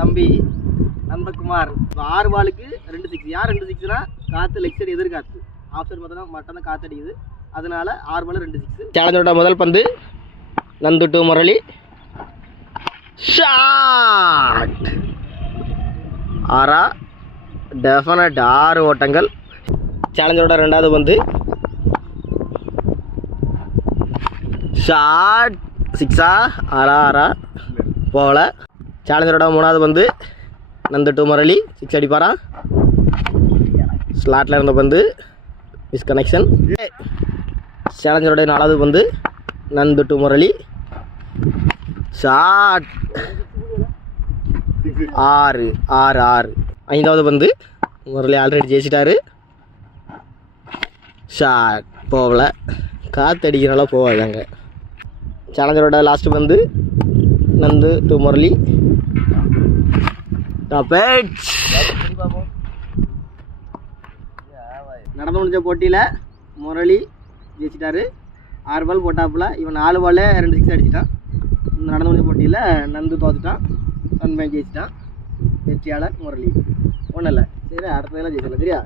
தம்பி நந்தகுமார் 6 பாலுக்கு 2 6. யார் 2 6னா காற்று லெக் சைடு எதிர்காற்று, ஆஃப் சைடு மட்டும் தான் காற்று அடிக்குது. அதனால 6 பால் 2 6. சேலஞ்சரோட முதல் பந்து Nandu to Murali, shot. 6 definite 6 ஓட்டங்கள். சேலஞ்சரோட ரெண்டாவது பந்து ஷாட், 6 6 போகல. சேலஞ்சரோட மூணாவது பந்து நந்து டு முரளி, 6 அடிப்பாரா. ஸ்லாட்டில் இருந்த பந்து மிஸ் கனெக்ஷன். சேலஞ்சரோட நாலாவது பந்து நந்து டு முரளி, ஷாட் 6 6. ஐந்தாவது பந்து முரளி ஆல்ரெடி ஜெயிச்சிட்டாரு, ஷாட் போகல. காற்று அடிக்கிறனால போகாதாங்க. சேலஞ்சரோட லாஸ்ட் பந்து நந்து டு முரளி, நடந்து முடிஞ்ச போட்டியில் முரளி ஜெயிச்சிட்டாரு. 6 பால் போட்டாப்புல. இவன் 4 பால் 2 6 அடிச்சிட்டான். நடந்து முடிஞ்ச போட்டியில் நந்து தோத்துட்டான், 1 மேட்ச் ஜெயிச்சிட்டான். வெற்றியாளர் முரளி. ஒன்றும் இல்லை, சரி அடுத்ததெல்லாம் ஜெயிச்சிடலாம் சரியா.